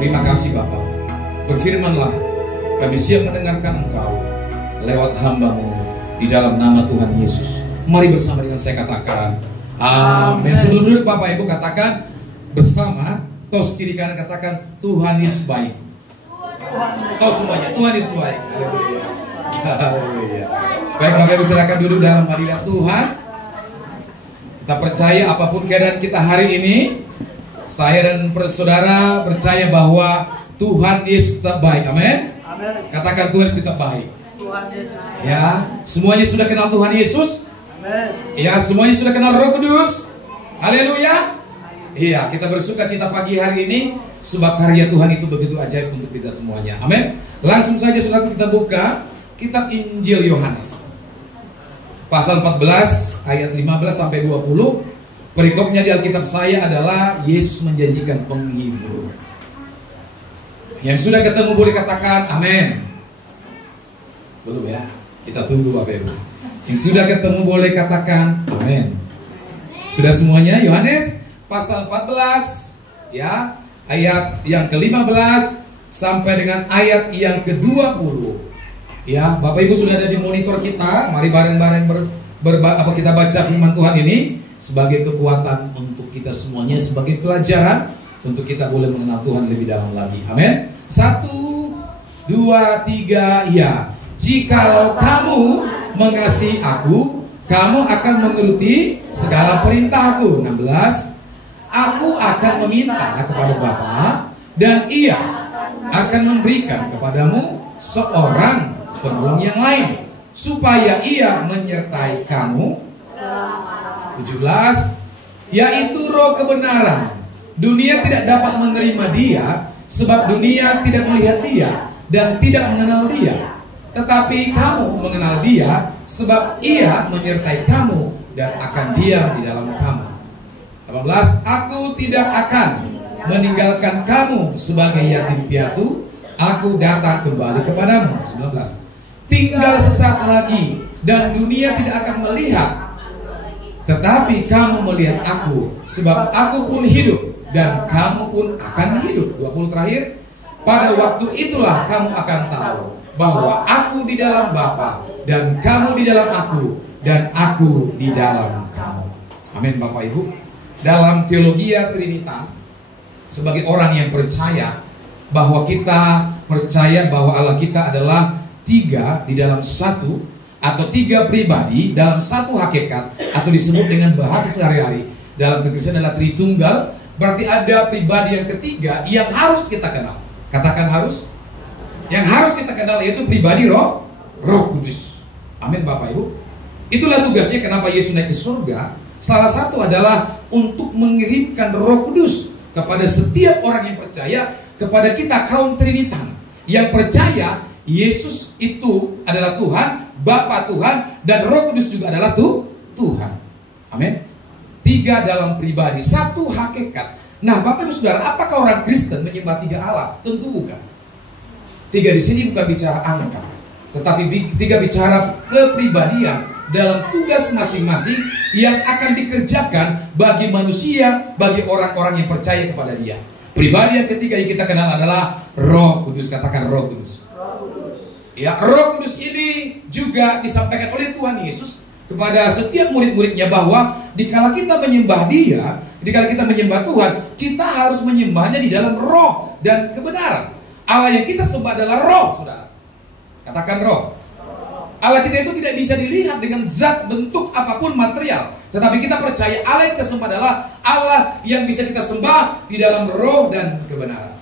Terima kasih Bapa. Berfirmanlah, kami siap mendengarkan Engkau lewat hamba-Mu di dalam nama Tuhan Yesus. Mari bersama dengan saya katakan amin. Sebelum duduk Bapak Ibu katakan bersama, tos kiri kanan katakan Tuhan Yesus baik. Tos semuanya, Tuhan Yesus baik. Haleluya. Haleluya. Baik Bapak Ibu, silakan duduk dalam hadirat Tuhan. Kita percaya apapun keadaan kita hari ini, saya dan saudara percaya bahwa Tuhan Yesus tetap baik. Amin. Katakan Tuhan Yesus tetap baik. Ya, semuanya sudah kenal Tuhan Yesus. Ya, semuanya sudah kenal Roh Kudus. Haleluya. Iya, kita bersuka cita pagi hari ini sebab karya Tuhan itu begitu ajaib untuk kita semuanya. Amin. Langsung saja saudara kita buka kitab Injil Yohanes pasal 14 ayat 15 sampai 20. Perikopnya di Alkitab saya adalah Yesus menjanjikan penghibur. Yang sudah ketemu boleh katakan amin. Belum ya? Kita tunggu Bapak Ibu. Yang sudah ketemu boleh katakan amin. Sudah semuanya? Yohanes pasal 14 ya, ayat yang ke-15 sampai dengan ayat yang ke-20. Ya, Bapak Ibu sudah ada di monitor kita. Mari bareng-bareng kita baca firman Tuhan ini sebagai kekuatan untuk kita semuanya, sebagai pelajaran untuk kita boleh mengenal Tuhan lebih dalam lagi. Amin. 1, 2, 3, ya. Jikalau kamu mengasihi aku, kamu akan menuruti segala perintahku. 16. Aku akan meminta kepada Bapa, dan Ia akan memberikan kepadamu seorang penolong yang lain, supaya Ia menyertai kamu. 17. Yaitu Roh kebenaran. Dunia tidak dapat menerima Dia, sebab dunia tidak melihat Dia dan tidak mengenal Dia. Tetapi kamu mengenal Dia, sebab Ia menyertai kamu dan akan diam di dalam kamu. 18. Aku tidak akan meninggalkan kamu sebagai yatim piatu. Aku datang kembali kepadamu. 19. Tinggal sesaat lagi dan dunia tidak akan melihat, tetapi kamu melihat aku, sebab aku pun hidup dan kamu pun akan hidup. 20 terakhir. Pada waktu itulah kamu akan tahu bahwa aku di dalam Bapa dan kamu di dalam aku dan aku di dalam kamu. Amin Bapak Ibu. Dalam teologia Trinitas, sebagai orang yang percaya bahwa kita percaya bahwa Allah kita adalah tiga di dalam satu, atau tiga pribadi dalam satu hakikat, atau disebut dengan bahasa sehari-hari dalam Kristen adalah Tritunggal. Berarti ada pribadi yang ketiga yang harus kita kenal. Katakan harus. Yang harus kita kenal yaitu pribadi Roh Kudus. Amin Bapak Ibu. Itulah tugasnya kenapa Yesus naik ke surga. Salah satu adalah untuk mengirimkan Roh Kudus kepada setiap orang yang percaya, kepada kita kaum Trinitan yang percaya Yesus itu adalah Tuhan, Bapa Tuhan, dan Roh Kudus juga adalah Tuhan. Amin. Tiga dalam pribadi, satu hakikat. Nah, Bapak Ibu Saudara, apakah orang Kristen menyembah tiga Allah? Tentu bukan. Tiga di sini bukan bicara angka, tetapi tiga bicara kepribadian dalam tugas masing-masing yang akan dikerjakan bagi manusia, bagi orang-orang yang percaya kepada Dia. Pribadi yang ketiga yang kita kenal adalah Roh Kudus. Katakan Roh Kudus. Ya, Roh Kudus ini juga disampaikan oleh Tuhan Yesus kepada setiap murid-muridnya bahwa dikala kita menyembah Dia, dikala kita menyembah Tuhan, kita harus menyembahnya di dalam roh dan kebenaran. Allah yang kita sembah adalah roh, saudara. Katakan roh. Allah kita itu tidak bisa dilihat dengan zat bentuk apapun material, tetapi kita percaya Allah yang kita sembah adalah Allah yang bisa kita sembah di dalam roh dan kebenaran.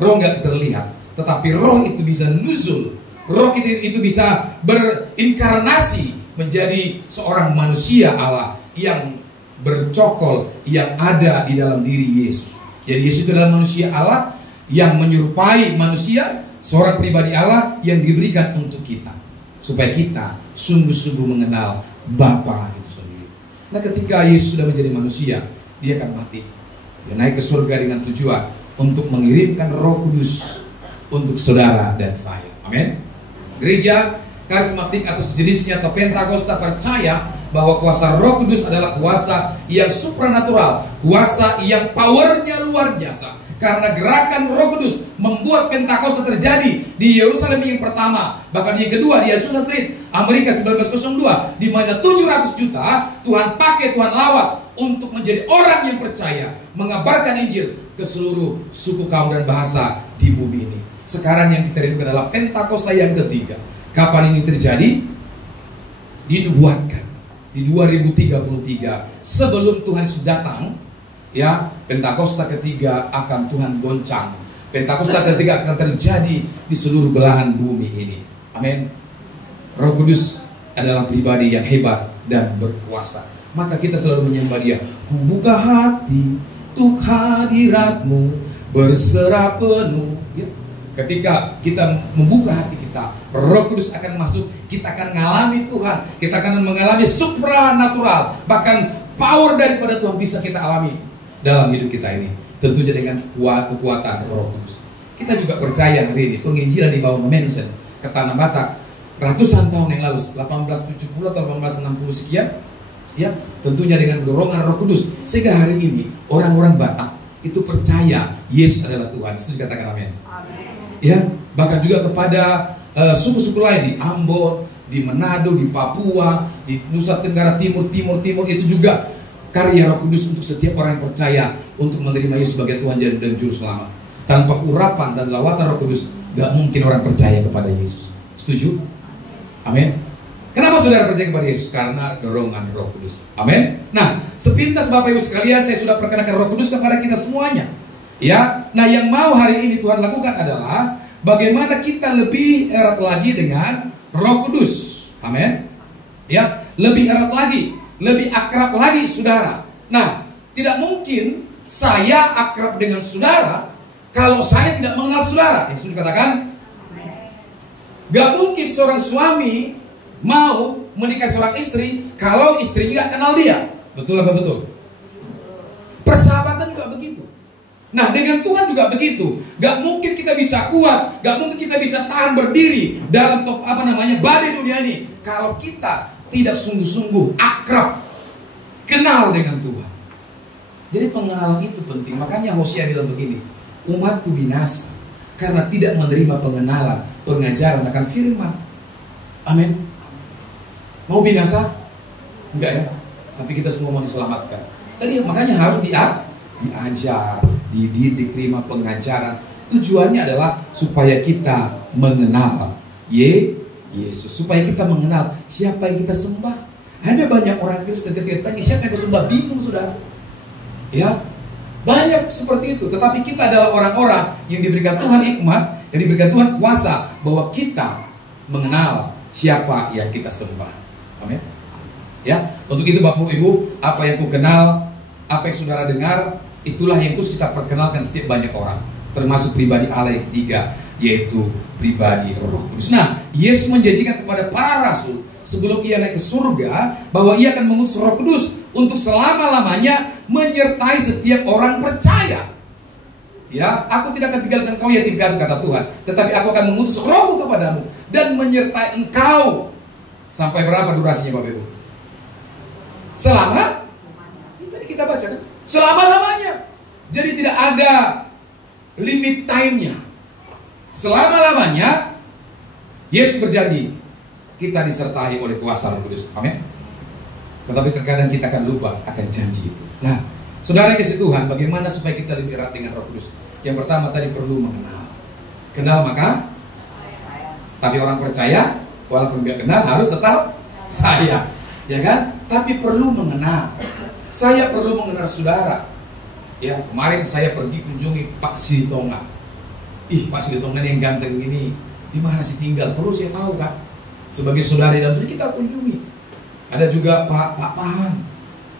Roh nggak terlihat, tetapi roh itu bisa nuzul. Roh itu bisa berinkarnasi menjadi seorang manusia Allah yang bercokol, yang ada di dalam diri Yesus. Jadi Yesus itu adalah manusia Allah yang menyerupai manusia, seorang pribadi Allah yang diberikan untuk kita, supaya kita sungguh-sungguh mengenal Bapa itu sendiri. Nah, ketika Yesus sudah menjadi manusia, Dia akan mati. Dia naik ke surga dengan tujuan untuk mengirimkan Roh Kudus untuk saudara dan saya. Amin. Gereja karismatik atau sejenisnya atau Pentakosta percaya bahwa kuasa Roh Kudus adalah kuasa yang supranatural, kuasa yang powernya luar biasa, Karena gerakan Roh Kudus membuat Pentakosta terjadi di Yerusalem yang pertama, bahkan yang kedua di Azusa Street, Amerika 1902, di mana 700 juta Tuhan pakai, Tuhan lawat untuk menjadi orang yang percaya, mengabarkan Injil ke seluruh suku, kaum, dan bahasa di bumi ini. Sekarang yang kita rindukan adalah Pentakosta yang ketiga. Kapan ini terjadi? Dinubuatkan di 2033, sebelum Tuhan Yesus datang. Ya, Pentakosta ketiga akan Tuhan goncang. Pentakosta ketiga akan terjadi di seluruh belahan bumi ini. Amin. Roh Kudus adalah pribadi yang hebat dan berkuasa. Maka kita selalu menyembah Dia. Ku buka hati untuk hadirat-Mu, berserah penuh. Ya. Ketika kita membuka hati kita, Roh Kudus akan masuk. Kita akan mengalami Tuhan. Kita akan mengalami supranatural. Bahkan power daripada Tuhan bisa kita alami dalam hidup kita ini. Tentunya dengan kekuatan Roh Kudus. Kita juga percaya hari ini penginjilan di bawah Mensen ke Tanah Batak ratusan tahun yang lalu, 1870 atau 1860 sekian, ya, tentunya dengan dorongan Roh Kudus, sehingga hari ini orang-orang Batak itu percaya Yesus adalah Tuhan. Itu dikatakan amin. Ya, bahkan juga kepada suku-suku lain di Ambon, di Manado, di Papua, di Nusa Tenggara Timur itu juga karya Roh Kudus untuk setiap orang yang percaya untuk menerima Yesus sebagai Tuhan dan Juru Selamat. Tanpa urapan dan lawatan Roh Kudus, gak mungkin orang percaya kepada Yesus. Setuju? Amin. Kenapa saudara percaya kepada Yesus? Karena dorongan Roh Kudus. Amin. Nah, sepintas Bapak Ibu sekalian, saya sudah perkenalkan Roh Kudus kepada kita semuanya. Ya, nah yang mau hari ini Tuhan lakukan adalah bagaimana kita lebih erat lagi dengan Roh Kudus. Amin. Ya, lebih erat lagi, lebih akrab lagi, saudara. Nah, tidak mungkin saya akrab dengan saudara kalau saya tidak mengenal saudara. Yang sudah katakan, gak mungkin seorang suami mau menikahi seorang istri kalau istrinya gak kenal dia. Betul apa betul? Persahabatan juga begitu. Nah, dengan Tuhan juga begitu. Gak mungkin kita bisa kuat, gak mungkin kita bisa tahan berdiri dalam badai dunia ini kalau kita tidak sungguh-sungguh akrab, kenal dengan Tuhan. Jadi pengenalan itu penting. Makanya Hosea bilang begini, umatku binasa karena tidak menerima pengenalan, pengajaran akan firman. Amin. Mau binasa? Enggak ya. Tapi kita semua mau diselamatkan. Tadi makanya harus diajar, dididik, terima pengajaran. Tujuannya adalah supaya kita mengenal Yesus, supaya kita mengenal siapa yang kita sembah. Ada banyak orang Kristen ketika tanya siapa yang kita sembah, bingung saudara. Ya, banyak seperti itu. Tetapi kita adalah orang-orang yang diberikan Tuhan hikmat, yang diberikan Tuhan kuasa, bahwa kita mengenal siapa yang kita sembah. Amin. Ya, untuk itu Bapak Ibu, apa yang ku kenal, apa yang saudara dengar, itulah yang terus kita perkenalkan setiap banyak orang, termasuk pribadi Allah yang ketiga, yaitu pribadi Roh Kudus. Nah, Yesus menjanjikan kepada para rasul sebelum ia naik ke surga bahwa ia akan mengutus Roh Kudus untuk selama-lamanya menyertai setiap orang percaya. Ya, aku tidak akan tinggalkan kau yatim piatu, kata Tuhan, tetapi aku akan mengutus Roh-Ku kepadamu dan menyertai engkau. Sampai berapa durasinya Bapak Ibu? Selama, ini tadi kita baca kan? Selama-lamanya. Jadi tidak ada limit time-nya. Selama-lamanya Yesus berjanji kita disertai oleh kuasa Roh Kudus. Amin. Tetapi terkadang kita akan lupa akan janji itu. Nah, saudara yang kasih Tuhan, bagaimana supaya kita lebih erat dengan Roh Kudus? Yang pertama tadi perlu mengenal. Kenal maka, tapi orang percaya walaupun gak kenal harus tetap saya, ya kan? Tapi perlu mengenal. Saya perlu mengenal saudara. Ya, kemarin saya pergi kunjungi Pak Silitonga. Ih, Pak Silitonga yang ganteng ini, di mana sih tinggal? Perlu saya tahu kan? Sebagai saudara dan saudara kita kunjungi. Ada juga Pak Pahan.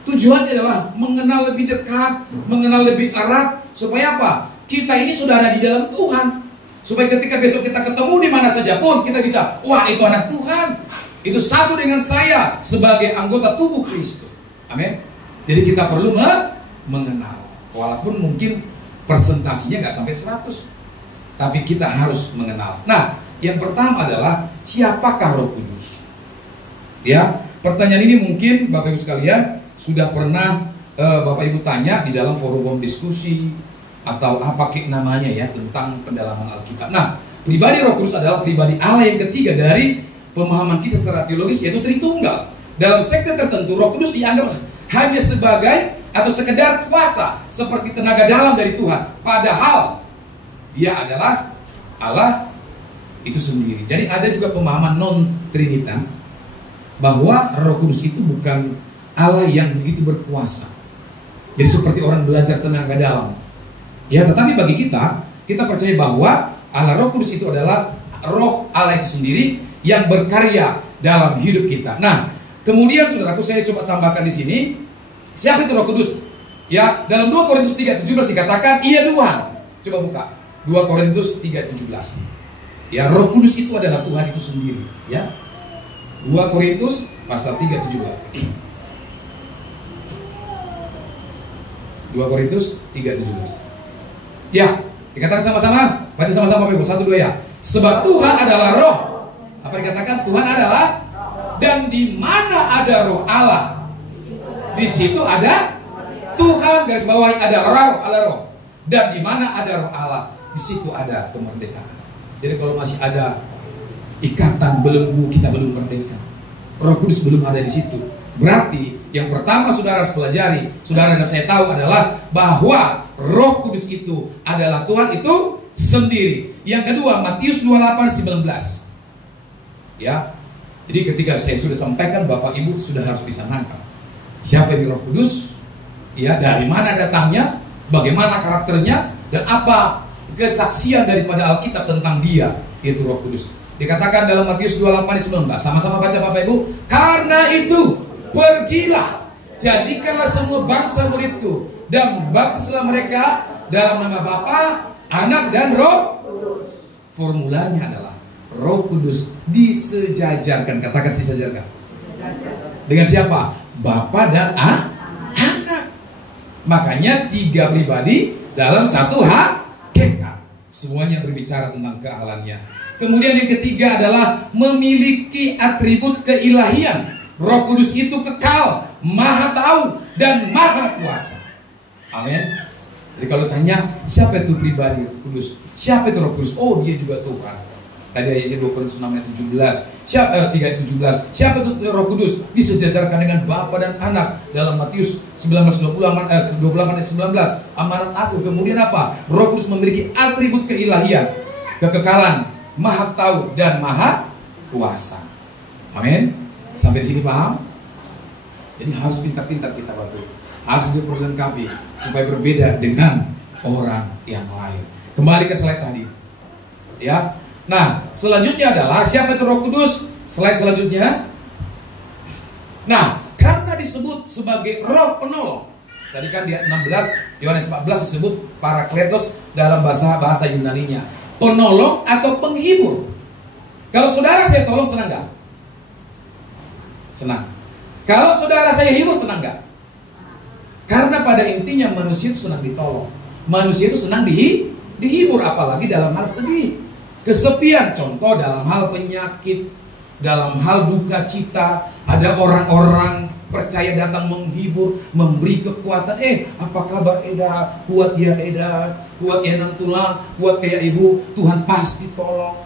Tujuannya adalah mengenal lebih dekat, mengenal lebih erat, supaya apa? Kita ini saudara di dalam Tuhan. Supaya ketika besok kita ketemu di mana saja pun, kita bisa, wah itu anak Tuhan. Itu satu dengan saya sebagai anggota tubuh Kristus. Amin. Jadi kita perlu mengenal. Walaupun mungkin persentasinya nggak sampai 100. Tapi kita harus mengenal. Nah, yang pertama adalah siapakah Roh Kudus? Ya, pertanyaan ini mungkin Bapak Ibu sekalian sudah pernah Bapak Ibu tanya di dalam forum diskusi atau apa kek namanya ya, tentang pendalaman Alkitab. Nah, pribadi Roh Kudus adalah pribadi Allah yang ketiga dari pemahaman kita secara teologis, yaitu Tritunggal. Dalam sekte tertentu Roh Kudus dianggap hanya sebagai atau sekedar kuasa seperti tenaga dalam dari Tuhan, padahal dia adalah Allah itu sendiri. Jadi ada juga pemahaman non-trinitan bahwa Roh Kudus itu bukan Allah yang begitu berkuasa. Jadi seperti orang belajar tenaga dalam. Ya, tetapi bagi kita percaya bahwa Allah Roh Kudus itu adalah Roh Allah itu sendiri yang berkarya dalam hidup kita. Nah, kemudian saudaraku, saya coba tambahkan di sini, siapa itu Roh Kudus? Ya, dalam 2 Korintus 3:17 dikatakan, "Ia Tuhan." Coba buka 2 Korintus 3:17. Ya, Roh Kudus itu adalah Tuhan itu sendiri, ya. 2 Korintus pasal 3:17. 2 Korintus 3:17. Ya, dikatakan sama-sama, baca sama-sama Bapak Ibu, 1, 2 ya. Sebab Tuhan adalah Roh. Apa dikatakan? Tuhan adalah, dan di mana ada Roh Allah, di situ ada Tuhan. Garis bawahi, ada Roh, Allah Roh. Dan di mana ada Roh Allah, di situ ada kemerdekaan. Jadi kalau masih ada ikatan belenggu, kita belum merdeka. Roh Kudus belum ada di situ. Berarti yang pertama saudara harus pelajari, saudara dan saya tahu adalah bahwa Roh Kudus itu adalah Tuhan itu sendiri. Yang kedua, Matius 28:19. Ya. Jadi ketika saya sudah sampaikan, Bapak Ibu sudah harus bisa nangkap siapa ini Roh Kudus, ya, dari mana datangnya, bagaimana karakternya, dan apa kesaksian daripada Alkitab tentang dia, yaitu Roh Kudus. Dikatakan dalam Matius 28:19. Sama-sama baca Bapak Ibu. Karena itu pergilah, jadikanlah semua bangsa muridku, dan baptislah mereka dalam nama Bapa, Anak, dan Roh Kudus. Formulanya adalah Roh Kudus disejajarkan. Katakan disejajarkan. Dengan siapa? Bapa dan Anak. Makanya 3 pribadi dalam satu hakikat. Semuanya berbicara tentang keahalannya. Kemudian yang ketiga adalah memiliki atribut keilahian. Roh Kudus itu kekal, maha tahu, dan maha kuasa. Amin. Jadi kalau tanya, siapa itu pribadi Roh Kudus? Siapa itu Roh Kudus? Oh, dia juga Tuhan. Tadi ayatnya 2 Korintus 6:17. 3:17. Siapa itu Roh Kudus? Disejajarkan dengan Bapa dan Anak dalam Matius 28:19. Amanat aku. Kemudian apa? Roh Kudus memiliki atribut keilahian, kekekalan, maha tahu, dan maha kuasa. Amin. Sampai di sini paham? Jadi harus pintar-pintar kita Bapak. Harus diperlengkapi supaya berbeda dengan orang yang lain. Kembali ke slide tadi. Ya. Nah, selanjutnya adalah siapa itu Roh Kudus? Slide selanjutnya. Nah, karena disebut sebagai Roh penolong. Tadi kan di 16 Yohanes 14 disebut Parakletos dalam bahasa Yunaninya. Penolong atau penghibur. Kalau saudara saya tolong, senang gak? Senang. Kalau saudara saya hibur, senang gak? Karena pada intinya manusia itu senang ditolong. Manusia itu senang dihibur, apalagi dalam hal sedih, kesepian. Contoh dalam hal penyakit, dalam hal duka cita. Ada orang-orang percaya datang menghibur, memberi kekuatan. Apa kabar Eda? Kuat ya Eda, kuat ya nang tulang, kuat kayak ibu, Tuhan pasti tolong.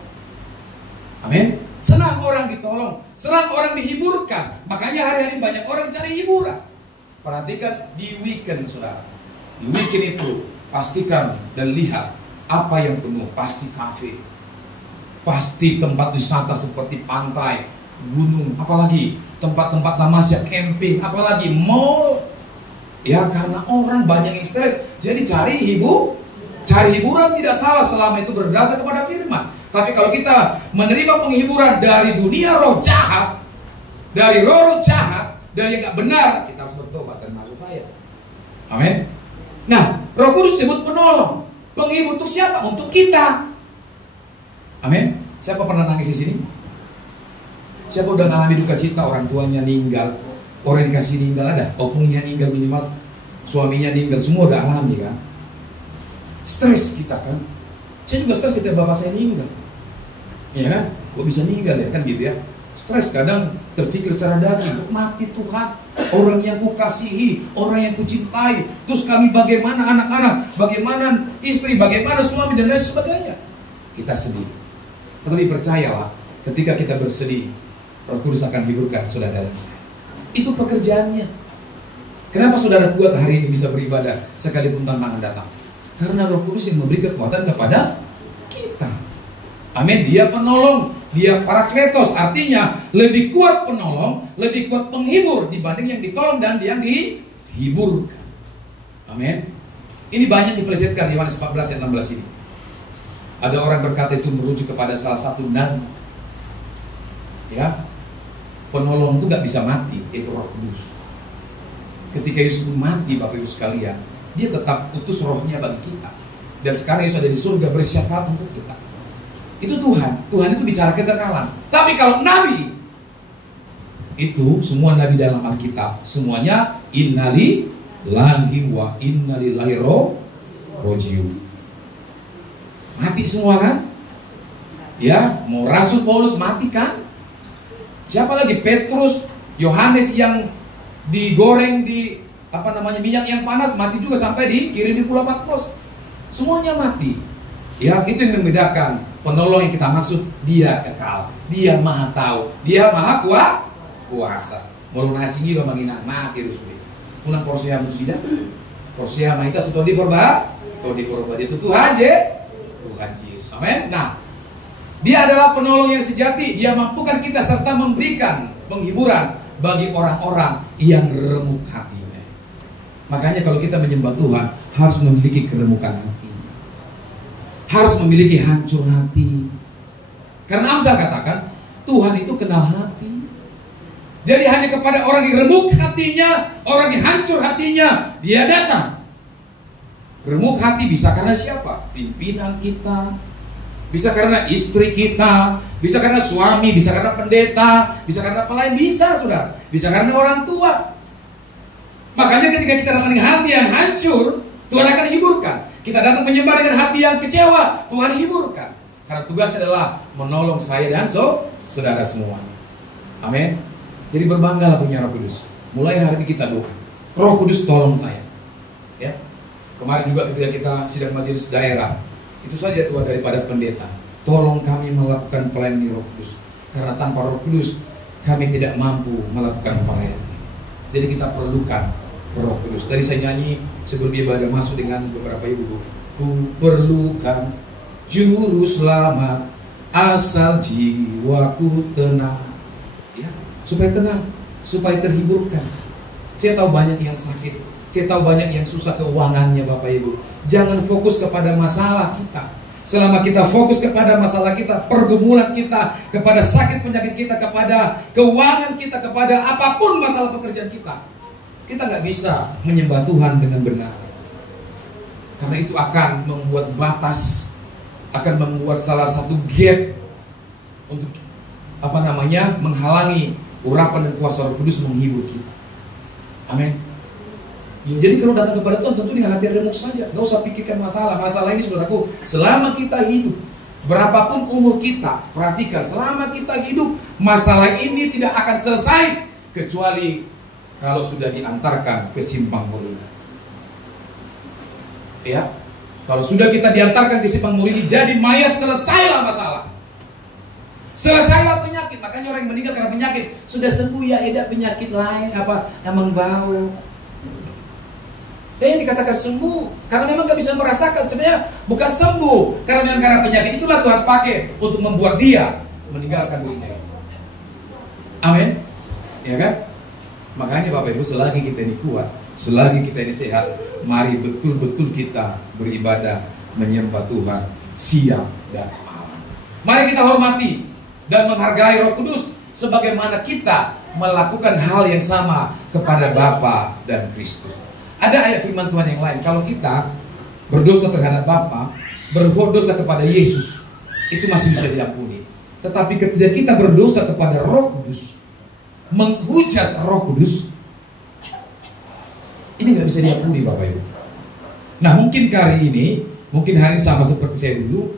Amin. Senang orang ditolong, senang orang dihiburkan. Makanya hari-hari banyak orang cari hiburan. Perhatikan di weekend saudara. Di weekend itu pastikan dan lihat apa yang penuh. Pasti kafe, pasti tempat wisata seperti pantai, gunung, apalagi tempat-tempat tamasya, camping, apalagi mall. Ya, karena orang banyak yang stres, jadi cari hiburan tidak salah selama itu berdasar kepada firman. Tapi kalau kita menerima penghiburan dari dunia roh jahat, dari roh jahat, dari yang gak benar, kita harus bertobat dan masuk ayat. Amin. Nah, Roh Kudus disebut penolong, penghibur untuk siapa? Untuk kita. Amin. Siapa pernah nangis di sini? Siapa udah ngalami duka cita, orang tuanya meninggal, orang dikasih meninggal ada, opungnya meninggal minimal, suaminya meninggal, semua udah alami kan? Stres kita kan? Saya juga stres ketika bapak saya meninggal. Iya kan? Kok bisa meninggal ya kan gitu ya? Stres kadang terpikir secara daging, kok mati Tuhan? orang yang kukasihi, orang yang kucintai. Terus kami bagaimana anak-anak, bagaimana istri, bagaimana suami dan lain sebagainya. Kita sedih. Tetapi percayalah, ketika kita bersedih, Roh Kudus akan hiburkan saudara dan saya. Itu pekerjaannya. Kenapa saudara kuat hari ini bisa beribadah sekalipun tantangan datang? Karena Roh Kudus yang memberi kekuatan kepada kita. Amin. Dia penolong, dia parakletos. Artinya lebih kuat penolong, lebih kuat penghibur dibanding yang ditolong dan yang dihiburkan. Amin. Ini banyak dipelesetkan di Yohanes 14 ayat 16 ini. Ada orang berkata itu merujuk kepada salah satu nabi. Ya, penolong itu gak bisa mati, itu Roh Kudus. Ketika Yesus mati, Bapak Ibu sekalian, dia tetap utus rohnya bagi kita. Dan sekarang Yesus ada di surga bersyafaat untuk kita. Itu Tuhan. Tuhan itu bicara kekekalan. Tapi kalau nabi, itu semua nabi dalam Alkitab, semuanya innalillahi wa innalillahi rojiun. Mati semua kan? Ya, mau Rasul Paulus mati kan? Siapa lagi? Petrus, Yohanes yang digoreng di minyak yang panas, mati juga sampai dikirim di Pulau Patmos. Semuanya mati. Ya, itu yang membedakan. Penolong yang kita maksud, dia kekal, dia maha tahu, dia maha kuasa. Mau nasi ini lo mangina mati terus. Ulang porsia musida, porsia mah itu tuh di porba, itu Tuhan Yesus. Amin. Nah, dia adalah penolong yang sejati. Dia mampukan kita serta memberikan penghiburan bagi orang-orang yang remuk hatinya. Makanya kalau kita menyembah Tuhan harus memiliki keremukan hati, harus memiliki hancur hati. Karena Amsal katakan Tuhan itu kenal hati. Jadi hanya kepada orang yang remuk hatinya, orang yang hancur hatinya, dia datang. Remuk hati bisa karena siapa? Pimpinan kita, bisa karena istri kita, bisa karena suami, bisa karena pendeta, bisa karena pelayan, bisa saudara, bisa karena orang tua. Makanya ketika kita datang dengan hati yang hancur, Tuhan akan hiburkan. Kita datang menyembah dengan hati yang kecewa, Tuhan hiburkan. Karena tugasnya adalah menolong saya dan saudara semua. Amin. Jadi berbanggalah punya Roh Kudus. Mulai hari ini kita doa, Roh Kudus tolong saya. Ya. Kemarin juga ketika kita sidang majelis daerah, itu saja doa daripada pendeta. Tolong kami melakukan pelayanan Roh Kudus. Karena tanpa Roh Kudus kami tidak mampu melakukan pelayanan. Jadi kita perlukan Roh Kudus. Tadi saya nyanyi sebelum ibadah masuk dengan beberapa ibu. Ku perlukan juru selamat, asal jiwaku tenang. Ya, supaya tenang, supaya terhiburkan. Saya tahu banyak yang sakit, saya tahu banyak yang susah keuangannya Bapak Ibu. Jangan fokus kepada masalah kita. Selama kita fokus kepada masalah kita, pergumulan kita, kepada sakit penyakit kita, kepada keuangan kita, kepada apapun masalah pekerjaan kita nggak bisa menyembah Tuhan dengan benar. Karena itu akan membuat batas, akan membuat salah satu gap untuk menghalangi urapan dan kuasa Roh Kudus menghibur kita. Amin. Ya, jadi kalau datang kepada Tuhan tentu dengan hati remuk saja, gak usah pikirkan masalah. Masalah ini saudaraku, selama kita hidup, berapapun umur kita, perhatikan, selama kita hidup, masalah ini tidak akan selesai kecuali kalau sudah diantarkan ke simpang murni. Ya, kalau sudah kita diantarkan ke simpang murni, jadi mayat, selesailah masalah. Selesailah penyakit. Makanya orang yang meninggal karena penyakit sudah sembuh ya, penyakit lain emang bau. Yang dikatakan sembuh karena memang gak bisa merasakan. Sebenarnya bukan sembuh karena penyakit. Itulah Tuhan pakai untuk membuat dia meninggalkan dunia. Amin. Ya kan? Makanya Bapak Ibu, selagi kita ini kuat, selagi kita ini sehat, mari betul-betul kita beribadah, menyembah Tuhan siang dan malam. Mari kita hormati dan menghargai Roh Kudus sebagaimana kita melakukan hal yang sama kepada Bapa dan Kristus. Ada ayat firman Tuhan yang lain, kalau kita berdosa terhadap Bapa, berdosa kepada Yesus, itu masih bisa diampuni. Tetapi ketika kita berdosa kepada Roh Kudus, menghujat Roh Kudus, ini nggak bisa diampuni Bapak Ibu. Nah mungkin kali ini, mungkin hari ini sama seperti saya dulu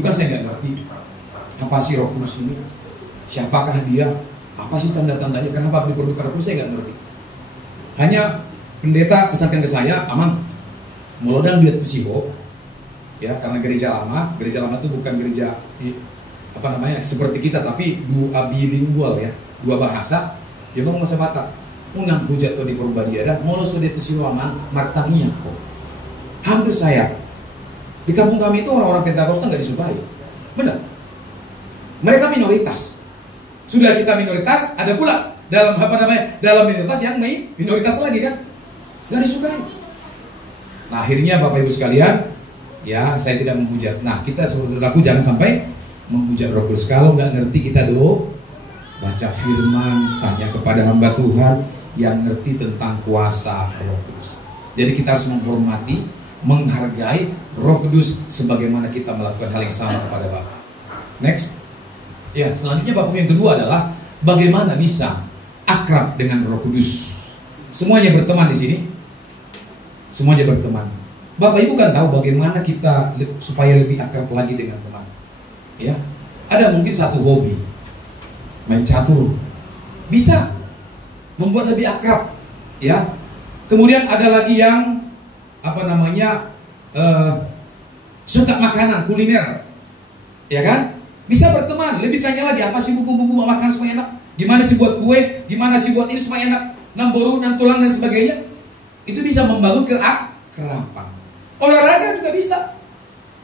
kan saya nggak ngerti apa sih Roh Kudus ini, siapakah dia, apa sih tanda-tandanya, kenapa diperlukan Roh Kudus, saya nggak ngerti. Hanya pendeta pesankan ke saya, aman, melodang dia tusibo, ya, karena gereja lama itu bukan gereja seperti kita, tapi dua bilingual ya, dua bahasa. Dia ngomong bahasa Batak, unang hujat to di Purbadiada, molo sudah tusibo aman, martaginya kok. Hampir saya di kampung kami itu orang-orang Pentakosta nggak disukai, benar. Mereka minoritas. Sudah kita minoritas, ada pula dalam dalam minoritas yang minoritas lagi kan, nggak disukai. Nah, akhirnya Bapak Ibu sekalian, ya saya tidak menghujat. Nah, kita saudaraku jangan sampai menghujat Roh Kudus. Kalau nggak ngerti kita baca firman, tanya kepada hamba Tuhan yang ngerti tentang kuasa Roh Kudus. Jadi kita harus menghormati, menghargai Roh Kudus sebagaimana kita melakukan hal yang sama kepada Bapa. Next. Ya, selanjutnya Bapak yang kedua adalah bagaimana bisa akrab dengan Roh Kudus. Semuanya berteman di sini. Semuanya berteman. Bapak Ibu kan tahu bagaimana kita supaya lebih akrab lagi dengan teman. Ya, ada mungkin satu hobi, main catur, bisa membuat lebih akrab. Ya, kemudian ada lagi yang suka makanan kuliner, ya kan? Bisa berteman, lebih tanya lagi apa sih bumbu-bumbu makan supaya enak, gimana sih buat kue, gimana sih buat ini supaya enak, namboru, tulang dan sebagainya. Itu bisa membangun keakraban. Olahraga juga bisa,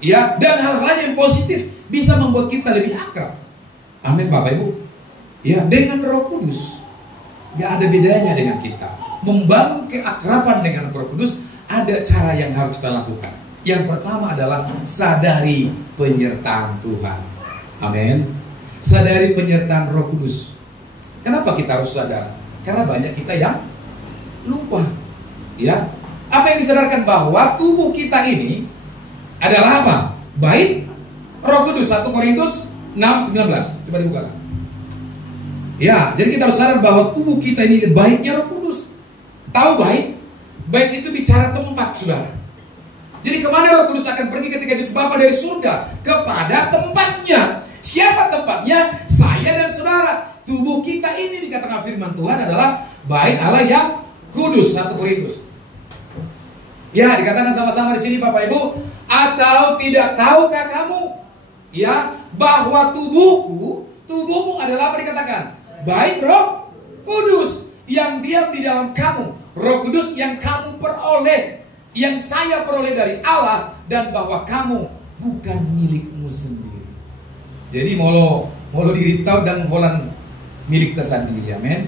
ya, dan hal-hal yang positif bisa membuat kita lebih akrab. Amin Bapak Ibu. Ya, dengan Roh Kudus gak ada bedanya dengan kita. Membangun keakraban dengan Roh Kudus ada cara yang harus kita lakukan. Yang pertama adalah sadari penyertaan Tuhan. Amin. Sadari penyertaan Roh Kudus. Kenapa kita harus sadar? Karena banyak kita yang lupa. Ya. Apa yang disadarkan bahwa tubuh kita ini adalah apa? Bait Roh Kudus. 1 Korintus 6:19. Coba dibukakan. Ya, jadi kita harus sadar bahwa tubuh kita ini baitnya Roh Kudus. Tahu bait? Bait itu bicara tempat, Saudara. Jadi kemana Roh Kudus akan pergi ketika Yesus Bapa dari surga? Kepada tempatnya. Siapa tempatnya? Saya dan saudara. Tubuh kita ini dikatakan firman Tuhan adalah bait Allah yang kudus. 1 Korintus. Ya, dikatakan sama-sama di sini Bapak Ibu. Atau tidak tahukah kamu, ya, bahwa tubuhmu adalah apa dikatakan? Bait Roh Kudus yang diam di dalam kamu. Roh Kudus yang kamu peroleh, yang saya peroleh dari Allah, dan bahwa kamu bukan milikmu sendiri. Jadi molo diri tahu dan holan milik kita sendiri, amin.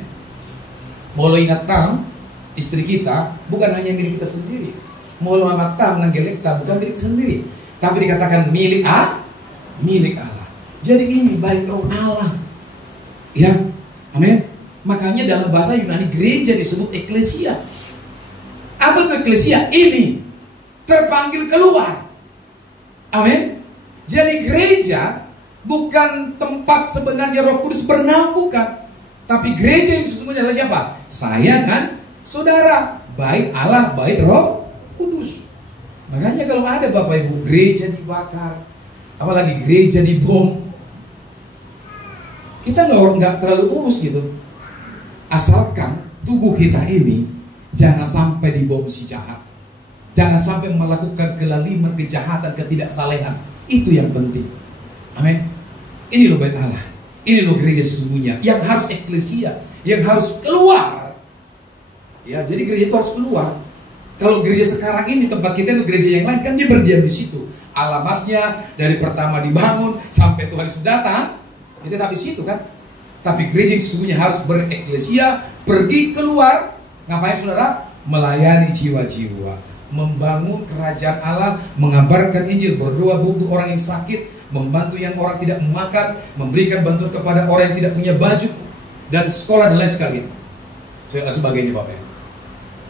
Molo ingat tam istri kita bukan hanya milik kita sendiri. Molo amat tam nanggelek kita bukan milik kita sendiri, tapi dikatakan milik Allah. Jadi ini bait Roh Allah, ya, amin. Makanya dalam bahasa Yunani gereja disebut eklesia. Apa itu eklesia? Ini terpanggil keluar, amin. Jadi gereja bukan tempat sebenarnya Roh Kudus bernaung, bukan. Tapi gereja yang sesungguhnya adalah siapa? Saya dan saudara. Bait Allah, bait Roh Kudus. Makanya kalau ada Bapak Ibu gereja dibakar, apalagi gereja dibom, kita nggak terlalu urus gitu. Asalkan tubuh kita ini jangan sampai dibom si jahat. Jangan sampai melakukan kelaliman, kejahatan, ketidaksalehan. Itu yang penting. Amin. Ini loh bait Allah. Ini loh gereja sesungguhnya yang harus eklesia, yang harus keluar. Ya, jadi gereja itu harus keluar. Kalau gereja sekarang ini tempat kita itu gereja yang lain kan dia berdiam di situ. Alamatnya dari pertama dibangun sampai Tuhan Yesus datang, itu tetap di situ kan. Tapi gereja yang sesungguhnya harus bereklesia, pergi keluar. Ngapain saudara? Melayani jiwa-jiwa, membangun kerajaan Allah, mengabarkan Injil, berdoa untuk orang yang sakit, membantu yang orang tidak makan, memberikan bantuan kepada orang yang tidak punya baju, dan sekolah dan lain sebagainya. Sebagainya Bapak.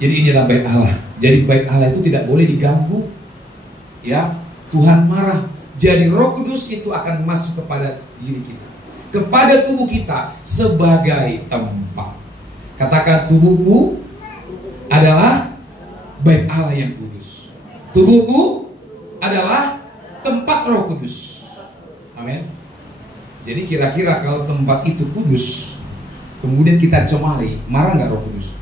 Jadi ini adalah bait Allah. Jadi bait Allah itu tidak boleh diganggu. Ya, Tuhan marah. Jadi Roh Kudus itu akan masuk kepada diri kita, kepada tubuh kita sebagai tempat. Katakan, tubuhku adalah bait Allah yang kudus. Tubuhku adalah tempat Roh Kudus. Amin. Jadi kira-kira kalau tempat itu kudus, kemudian kita cemari, marah nggak Roh Kudus?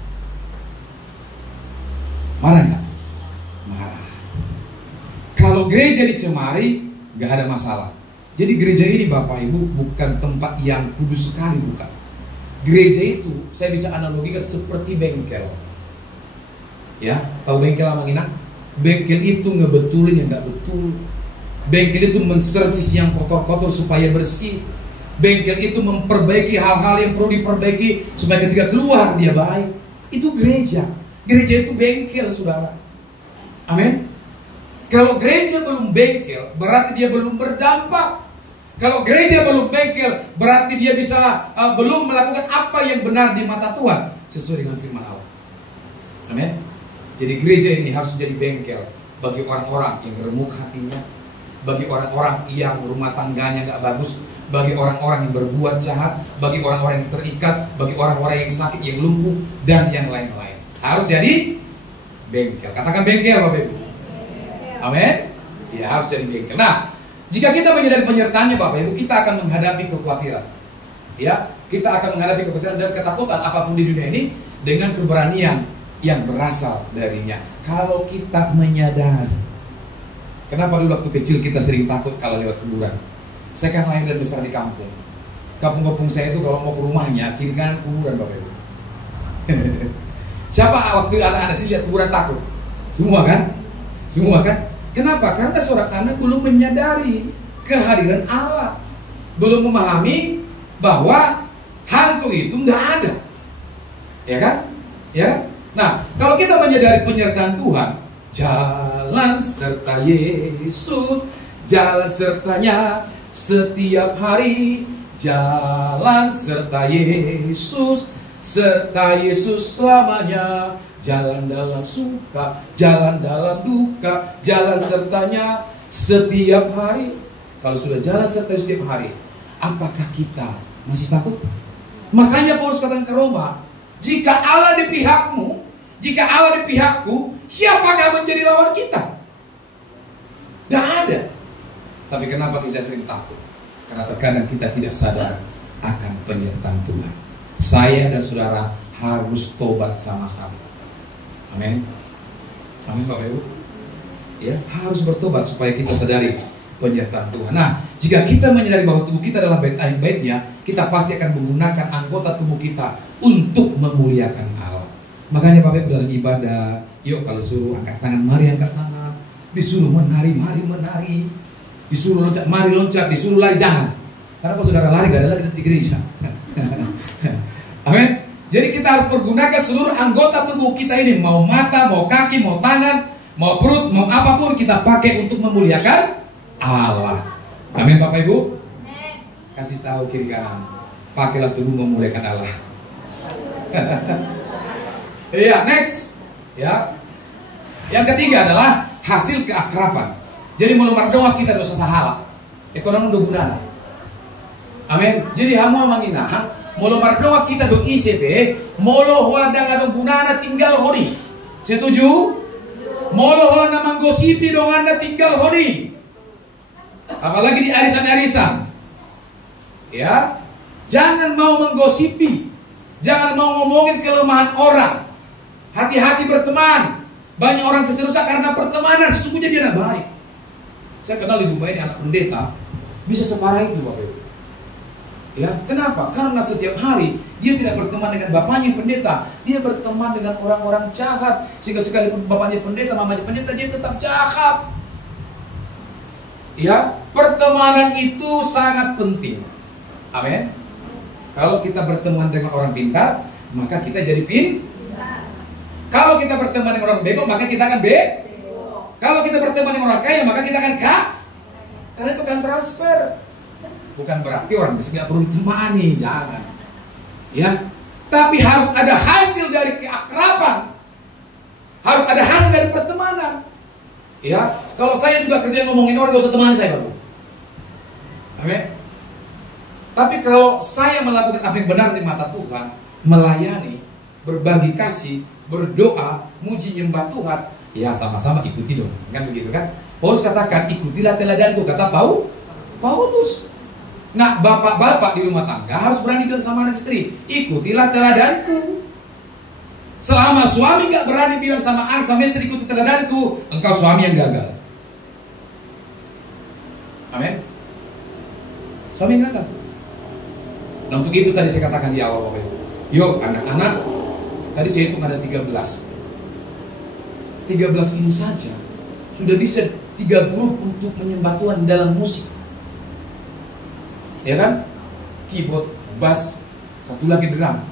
Marah nggak? Marah. Kalau gereja dicemari, nggak ada masalah. Jadi gereja ini Bapak Ibu bukan tempat yang kudus sekali, bukan. Gereja itu saya bisa analogikan seperti bengkel. Ya, tahu bengkel apa gini? Bengkel itu ngebetulin yang nggak betul. Bengkel itu menservis yang kotor-kotor supaya bersih. Bengkel itu memperbaiki hal-hal yang perlu diperbaiki supaya ketika keluar dia baik. Itu gereja. Gereja itu bengkel, saudara. Amin. Kalau gereja belum bengkel, berarti dia belum berdampak. Kalau gereja belum bengkel, berarti dia bisa belum melakukan apa yang benar di mata Tuhan sesuai dengan firman Allah. Amin. Jadi gereja ini harus menjadi bengkel bagi orang-orang yang remuk hatinya, bagi orang-orang yang rumah tangganya gak bagus, bagi orang-orang yang berbuat jahat, bagi orang-orang yang terikat, bagi orang-orang yang sakit, yang lumpuh, dan yang lain-lain. Harus jadi bengkel. Katakan bengkel, Bapak Ibu. Amin. Ya, harus jadi bengkel. Nah, jika kita menyadari penyertaannya, Bapak Ibu, kita akan menghadapi kekhawatiran. Ya, kita akan menghadapi kekhawatiran dan ketakutan apapun di dunia ini dengan keberanian yang berasal darinya. Kalau kita menyadari. Kenapa dulu waktu kecil kita sering takut kalau lewat kuburan? Saya kan lahir dan besar di kampung. Kampung-kampung saya itu kalau mau ke rumahnya kiri kanan kuburan, Bapak Ibu. Siapa waktu anak-anak sini lihat kuburan takut? Semua kan? Semua kan? Kenapa? Karena seorang anak belum menyadari kehadiran Allah, belum memahami bahwa hantu itu nggak ada, ya kan? Ya. Nah, kalau kita menyadari penyertaan Tuhan, jalan serta Yesus, jalan sertanya setiap hari, jalan serta Yesus, serta Yesus selamanya. Jalan dalam suka, jalan dalam duka, jalan sertanya setiap hari. Kalau sudah jalan serta setiap hari, apakah kita masih takut? Makanya Paulus katakan ke Roma, jika Allah di pihakmu, jika Allah di pihakku, siapakah menjadi lawan kita? Tidak ada. Tapi kenapa kita sering takut? Karena terkadang kita tidak sadar akan penyertaan Tuhan. Saya dan saudara harus tobat sama-sama. Amin. Amin, Bapak Ibu. Ya, harus bertobat supaya kita sadari penyertaan Tuhan. Nah, jika kita menyadari bahwa tubuh kita adalah bait-baitnya, kita pasti akan menggunakan anggota tubuh kita untuk memuliakan Allah. Makanya Bapak Ibu dalam ibadah, yuk kalau suruh angkat tangan, mari angkat tangan. Disuruh menari, mari menari. Disuruh loncat, mari loncat. Disuruh lari, jangan. Karena kalau saudara lari, gak ada lagi di gereja. Amin. Jadi kita harus pergunakan seluruh anggota tubuh kita ini. Mau mata, mau kaki, mau tangan, mau perut, mau apapun kita pakai untuk memuliakan Allah. Amin, Bapak Ibu. Kasih tahu kiri kanan, pakailah tubuh memuliakan Allah. Iya, next. Ya. Yang ketiga adalah hasil keakraban. Jadi melomar doa kita dosa sahala. Ekonomi do gunana. Amin. Jadi hamu mangina molomar doa kita do ICP, molo hola danga do gunana tinggal hori. Setuju? Molo hola namang gosipi do anda tinggal hori. Apalagi di arisan-arisan. Ya. Jangan mau menggosipi. Jangan mau ngomongin kelemahan orang. Hati-hati berteman. Banyak orang keserusak karena pertemanan. Sesungguhnya dia anak baik. Saya kenal di rumah ini anak pendeta bisa separah itu, Bapak Ibu. Ya, kenapa? Karena setiap hari dia tidak berteman dengan bapaknya pendeta, dia berteman dengan orang-orang jahat. Sehingga sekalipun bapaknya pendeta, mamanya pendeta, dia tetap jahat. Ya, pertemanan itu sangat penting. Amin. Kalau kita berteman dengan orang pintar, maka kita jadi pintar. Kalau kita berteman dengan orang bego, maka kita akan bego. Kalau kita berteman dengan orang kaya, maka kita akan kaya. Karena itu kan transfer. Bukan berarti orang miskin gak perlu ditemani, jangan. Ya, tapi harus ada hasil dari keakraban. Harus ada hasil dari pertemanan. Ya, kalau saya juga kerja ngomongin orang, gak usah temani saya, Bapak. Oke? Tapi kalau saya melakukan apa yang benar di mata Tuhan, melayani, berbagi kasih, berdoa, muji nyembah Tuhan, ya sama-sama ikuti dong. Kan begitu kan? Paulus katakan, ikutilah teladanku, kata Paulus. Nah, bapak-bapak di rumah tangga harus berani bilang sama anak istri, ikutilah teladanku. Selama suami gak berani bilang sama anak, sama istri, ikuti teladanku, engkau suami yang gagal. Amin. Suami yang gagal. Nah, untuk itu tadi saya katakan di awal, Bapak Ibu. Yuk anak-anak, tadi saya hitung ada 13. 13 ini saja sudah bisa 3 grup untuk menyembah Tuhan dalam musik. Ya kan? Keyboard, bass, satu lagi drum,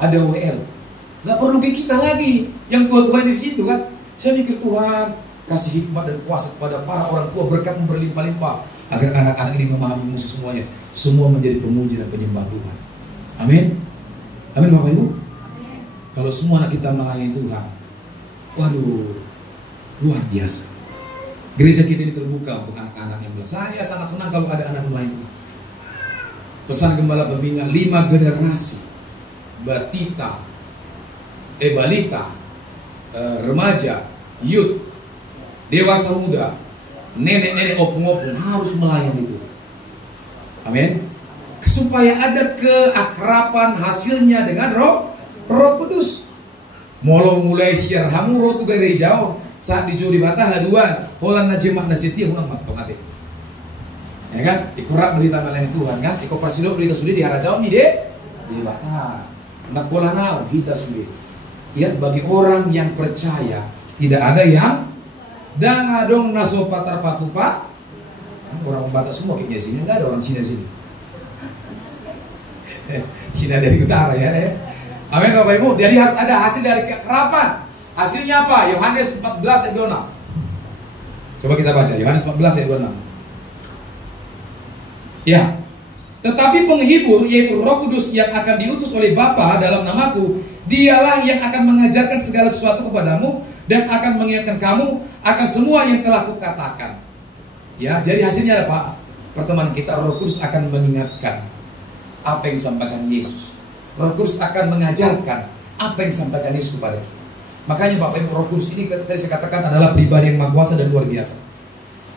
ada WL. Gak perlu kayak kita lagi yang tua-tua di situ kan. Saya mikir Tuhan kasih hikmat dan kuasa kepada para orang tua, berkat berlimpah-limpah agar anak-anak ini memahami musik semuanya, semua menjadi pemuji dan penyembah Tuhan. Amin. Amin Bapak Ibu. Amin. Kalau semua anak kita melayani Tuhan, waduh, luar biasa. Gereja kita ini terbuka untuk anak-anak yang belas. Saya sangat senang kalau ada anak melayani. Pesan Gembala Pembinaan 5 generasi balita, remaja, youth, dewasa muda, nenek-nenek, opung-opung harus melayani itu. Amin. Supaya ada keakraban hasilnya dengan Roh Kudus. Mulai siar hamuro tu gereja saat dicuri bata haduan holan na jemaah na sitia hunang matong ate. Ya kan? Ikurak dohi melayani Tuhan kan? Iko pasilok dohi tasudi di harajau ni de di bata. Nak pola nau hita sudi. Ya, bagi orang yang percaya tidak ada yang dangadong naso patar patupa. Orang Batak semua kayaknya sini, enggak ada orang Cina sini. Cina dari utara ya. Amin Bapak Ibu. Jadi harus ada hasil dari kekerapan. Hasilnya apa? Yohanes 14 ayat 26. Coba kita baca Yohanes 14 ayat 26. Ya. Tetapi penghibur yaitu Roh Kudus yang akan diutus oleh Bapa dalam namaku, dialah yang akan mengajarkan segala sesuatu kepadamu dan akan mengingatkan kamu akan semua yang telah kukatakan. Ya, jadi hasilnya ada Pak. Pertemanan kita Roh Kudus akan mengingatkan apa yang disampaikan Yesus. Roh Kudus akan mengajarkan apa yang disampaikan Yesus kepada kita. Makanya Bapak Ibu, Roh Kudus ini tadi saya katakan adalah pribadi yang maha kuasa dan luar biasa.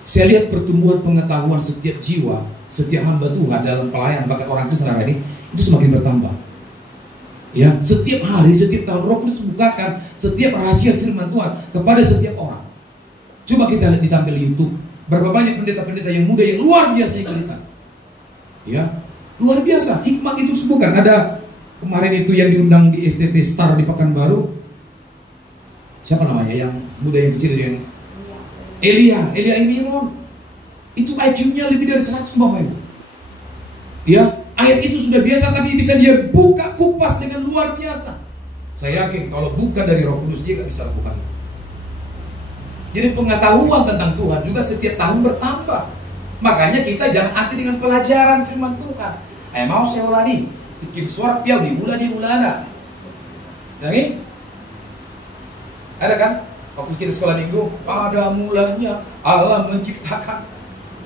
Saya lihat pertumbuhan pengetahuan setiap jiwa, setiap hamba Tuhan dalam pelayanan bahkan orang Kristen hari ini itu semakin bertambah. Ya, setiap hari, setiap tahun Roh Kudus bukakan setiap rahasia firman Tuhan kepada setiap orang. Coba kita lihat ditampil di YouTube, berapa banyak pendeta-pendeta yang muda yang luar biasa ikut-ikutan. Ya, luar biasa. Hikmat itu bukan ada kemarin itu yang diundang di STT Star di Pekanbaru. Siapa namanya yang muda yang kecil yang Elia Imiron. Itu IQ-nya lebih dari 100 Bapak Ibu. Ya, ayat itu sudah biasa tapi bisa dia buka kupas dengan luar biasa. Saya yakin kalau bukan dari Roh Kudus dia gak bisa lakukan itu. Jadi pengetahuan tentang Tuhan juga setiap tahun bertambah. Makanya kita jangan anti dengan pelajaran firman Tuhan. Mau saya ulani, tikin suara piau di bulan Yang ada kan? Waktu kita sekolah minggu, pada mulanya Allah menciptakan.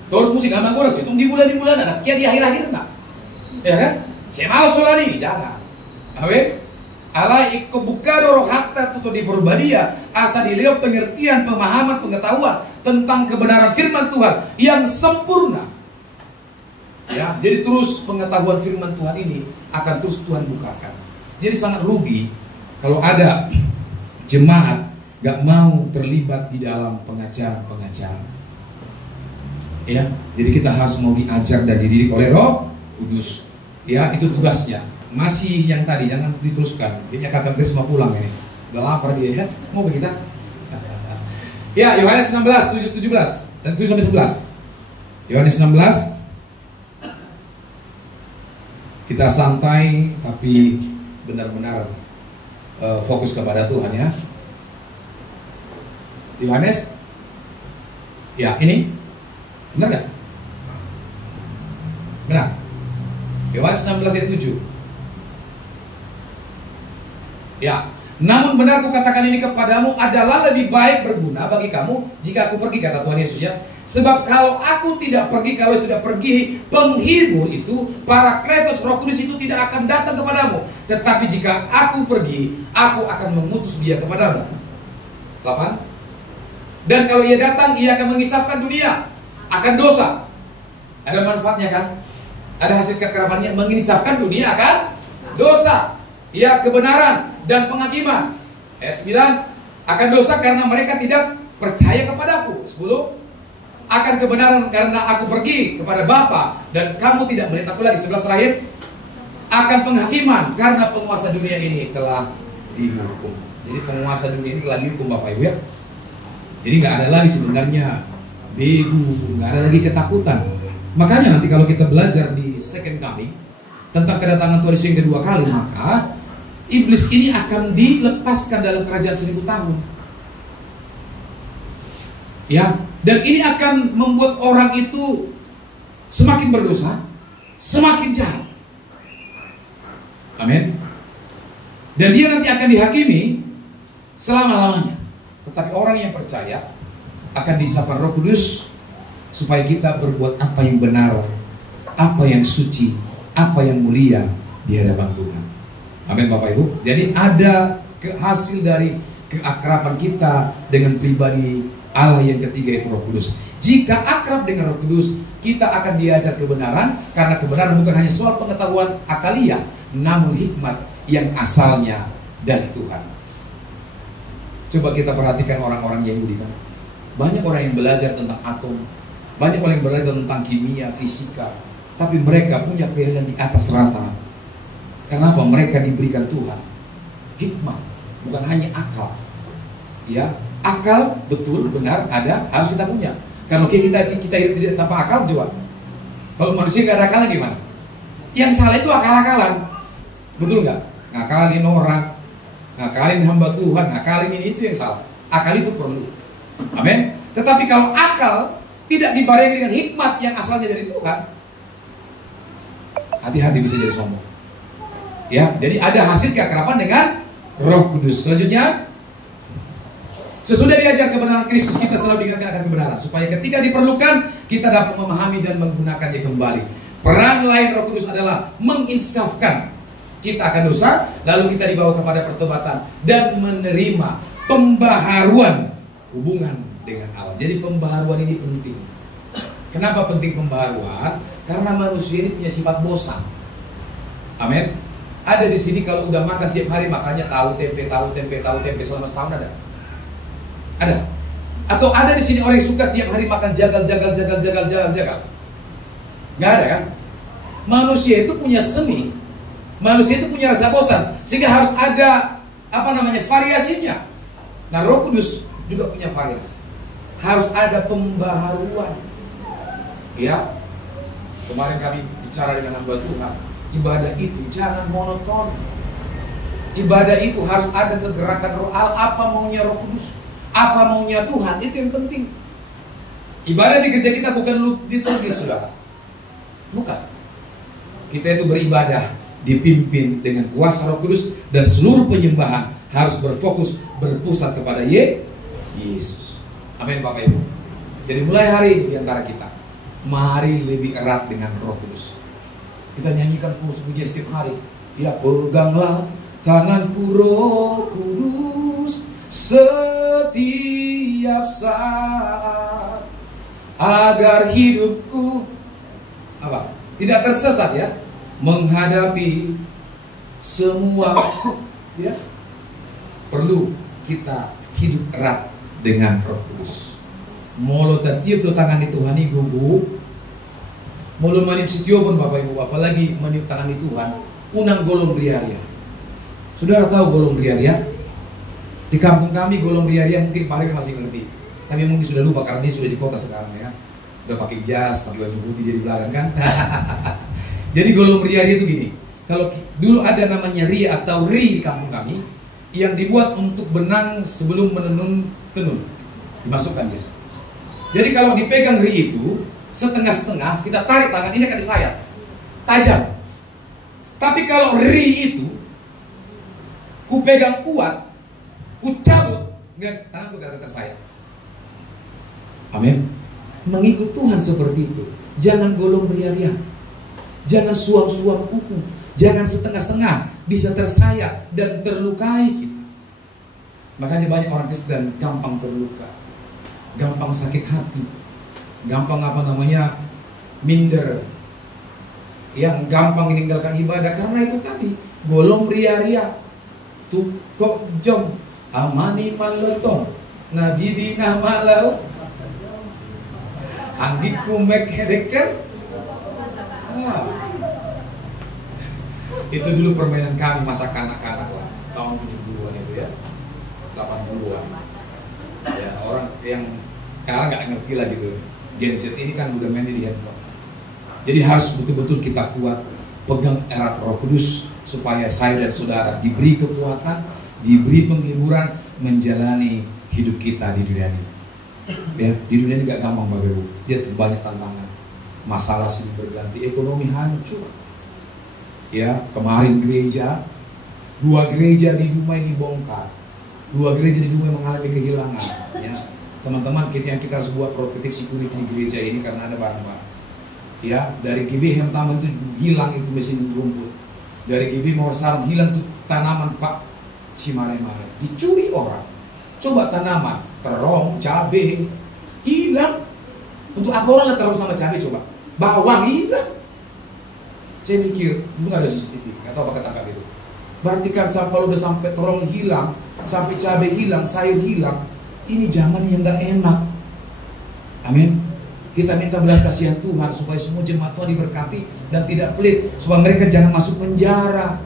Terus musik anak gue hitung di bulan ada, kia di akhir-akhir enggak? Ya kan? Saya mau solani, jangan. Amin. Allah ikut buka roh hatta tutup di berbadia, asa dilihat pengertian, pemahaman, pengetahuan tentang kebenaran firman Tuhan yang sempurna. Ya, jadi terus pengetahuan firman Tuhan ini akan terus Tuhan bukakan. Jadi sangat rugi kalau ada jemaat gak mau terlibat di dalam pengajaran-pengajaran. Ya, jadi kita harus mau diajar dan dididik oleh Roh Kudus. Ya, itu tugasnya. Masih yang tadi jangan diteruskan. Kayaknya kakak Grace mau pulang ini. Udah lapar dia ya. Mau kita? Ya, Yohanes 16 7-17 dan 7-11. Yohanes 16. Kita santai tapi benar-benar fokus kepada Tuhan ya. Yohanes, ya ini benar gak? Benar. Yohanes 16 ayat 7. Ya, namun benar kukatakan ini kepadamu adalah lebih baik berguna bagi kamu jika aku pergi, kata Tuhan Yesus ya. Sebab kalau aku tidak pergi, kalau sudah pergi, penghibur itu, Parakletos, Roh Kudus itu tidak akan datang kepadamu. Tetapi jika aku pergi, aku akan mengutus dia kepadamu. 8. Dan kalau ia datang, ia akan mengisahkan dunia akan dosa. Ada manfaatnya kan? Ada hasil kekerabannya, mengisahkan dunia akan dosa. Ya, kebenaran dan penghakiman. Ayat 9, akan dosa karena mereka tidak percaya kepadaku. 10, akan kebenaran karena aku pergi kepada Bapa dan kamu tidak melihat aku lagi. 11 terakhir, akan penghakiman karena penguasa dunia ini telah dihukum. Jadi penguasa dunia ini telah dihukum, Bapak Ibu ya. Jadi nggak ada lagi sebenarnya begu, nggak ada lagi ketakutan. Makanya nanti kalau kita belajar di second coming tentang kedatangan Tuhan Yesus yang kedua kali, maka iblis ini akan dilepaskan dalam kerajaan 1000 tahun. Ya, dan ini akan membuat orang itu semakin berdosa, semakin jahat. Amin. Dan dia nanti akan dihakimi selama-lamanya. Tetapi orang yang percaya akan disapa Roh Kudus supaya kita berbuat apa yang benar, apa yang suci, apa yang mulia di hadapan Tuhan. Amin Bapak Ibu. Jadi ada hasil dari keakraban kita dengan pribadi Allah yang ketiga, itu Roh Kudus. Jika akrab dengan Roh Kudus, kita akan diajar kebenaran, karena kebenaran bukan hanya soal pengetahuan akaliah, namun hikmat yang asalnya dari Tuhan. Coba kita perhatikan orang-orang Yahudi kan. Banyak orang yang belajar tentang atom, banyak orang yang belajar tentang kimia, fisika, tapi mereka punya keyakinan di atas rata. Kenapa? Mereka diberikan Tuhan hikmat, bukan hanya akal. Ya, akal betul, benar, ada, harus kita punya. Kalau kita hidup tidak tanpa akal, coba. Kalau manusia nggak ada akal gimana? Yang salah itu akal-akalan, betul nggak? Ngakalin orang, ngakalin hamba Tuhan, ngakalin ini, itu yang salah. Akal itu perlu. Amin. Tetapi kalau akal tidak dibarengi dengan hikmat yang asalnya dari Tuhan, hati-hati bisa jadi sombong. Ya, jadi ada hasil keakraban dengan Roh Kudus. Selanjutnya, sesudah diajar kebenaran Kristus, kita selalu diingatkan akan kebenaran, supaya ketika diperlukan kita dapat memahami dan menggunakannya kembali. Peran lain Roh Kudus adalah menginsafkan kita akan dosa, lalu kita dibawa kepada pertobatan dan menerima pembaharuan hubungan dengan Allah. Jadi pembaharuan ini penting. Kenapa penting pembaharuan? Karena manusia ini punya sifat bosan. Amin. Ada di sini kalau udah makan tiap hari makannya tahu tempe selama setahun ada? Ada? Atau ada di sini orang yang suka tiap hari makan jagal? Nggak ada kan? Manusia itu punya seni, manusia itu punya rasa bosan, sehingga harus ada variasinya. Nah, Roh Kudus juga punya variasi. Harus ada pembaharuan. Ya, kemarin kami bicara dengan hamba Tuhan, ibadah itu jangan monoton. Ibadah itu harus ada kegerakan roh. Apa maunya Roh Kudus, apa maunya Tuhan, itu yang penting. Ibadah di gereja kita bukan liturgis, saudara. Bukan. Kita itu beribadah dipimpin dengan kuasa Roh Kudus, dan seluruh penyembahan harus berfokus, berpusat kepada Yesus. Amin Bapak Ibu. Jadi mulai hari ini di antara kita, mari lebih erat dengan Roh Kudus. Kita nyanyikan puji setiap hari. Ya, peganglah tanganku Roh Kudus setiap saat, agar hidupku tidak tersesat, ya, menghadapi semua. Ya, perlu kita hidup erat dengan Roh Kudus. Molo tatiap do tangan di Tuhan ini gugu, molo manip sitio pun Bapak Ibu, apalagi manip tangan di Tuhan, unang golong riaria. Saudara tahu golong riaria? Di kampung kami golong riaria mungkin Pak Ari masih ngerti, tapi mungkin sudah lupa karena dia sudah di kota sekarang, ya. Udah pakai jas, pakai baju putih jadi belakang kan. Jadi golong riaria itu gini. Kalau dulu ada namanya ria atau ri di kampung kami, yang dibuat untuk benang sebelum menenun tenun, dimasukkan dia. Jadi kalau dipegang ri itu setengah-setengah, kita tarik tangan ini akan disayat, tajam. Tapi kalau ri itu ku pegang kuat, ku cabut, tangan ku gak tersayat. Amin. Mengikut Tuhan seperti itu. Jangan golong ria-ria, jangan suam-suam kuku, jangan setengah-setengah, bisa tersayat dan terlukai kita. Makanya banyak orang Kristen gampang terluka, gampang sakit hati, gampang minder. yang gampang meninggalkan ibadah karena itu tadi golong ria-ria, tukok jom, amani malotong, nabidina malau, anggiku mekhedeker. Itu dulu permainan kami masa kanak-kanak lah, tahun 70-an itu ya, 80-an. Ya, orang yang sekarang nggak ngerti lah gitu. Gen Z ini kan udah main di handphone. Jadi harus betul-betul kita kuat, pegang erat Roh Kudus supaya saya dan saudara diberi kekuatan, diberi penghiburan menjalani hidup kita di dunia ini. Ya, di dunia ini nggak gampang Bapak Ibu. Dia banyak tantangan. Masalah silih berganti, ekonomi hancur. Ya, kemarin gereja, 2 gereja di Dumai dibongkar, 2 gereja di Dumai mengalami kehilangan. Ya, teman-teman, kita harus buat protective security di gereja ini karena ada barang-barang. Ya, dari GB Hemtaman itu hilang itu mesin rumput, dari GB Morsaram hilang tuh tanaman Pak Simare-mare, dicuri orang. Coba tanaman, terong, cabai hilang. Untuk apa orang terong sama cabai coba? Bawang hilang. Saya mikir, itu nggak ada CCTV, nggak tahu apa ketangkap itu. Berarti kan kalau udah sampai terong hilang, sampai cabai hilang, sayur hilang, ini zaman yang nggak enak. Amin. Kita minta belas kasihan Tuhan supaya semua jemaat Tuhan diberkati dan tidak pelit, supaya mereka jangan masuk penjara.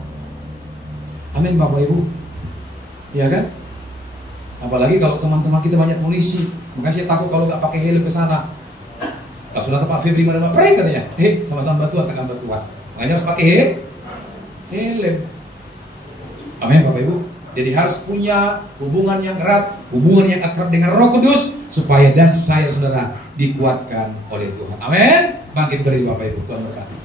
Amin Bapak Ibu. Ya kan? Apalagi kalau teman-teman kita banyak polisi, makanya saya takut kalau nggak pakai helm ke sana. Kalau sudah Pak Febri mana pray katanya, sama-sama batuan, tekan batuan. Makanya harus pakai helm. Amin Bapak Ibu. Jadi harus punya hubungan yang erat, hubungan yang akrab dengan Roh Kudus, supaya dan saya saudara dikuatkan oleh Tuhan. Amin. Bangkit berdiri Bapak Ibu, Tuhan berkati.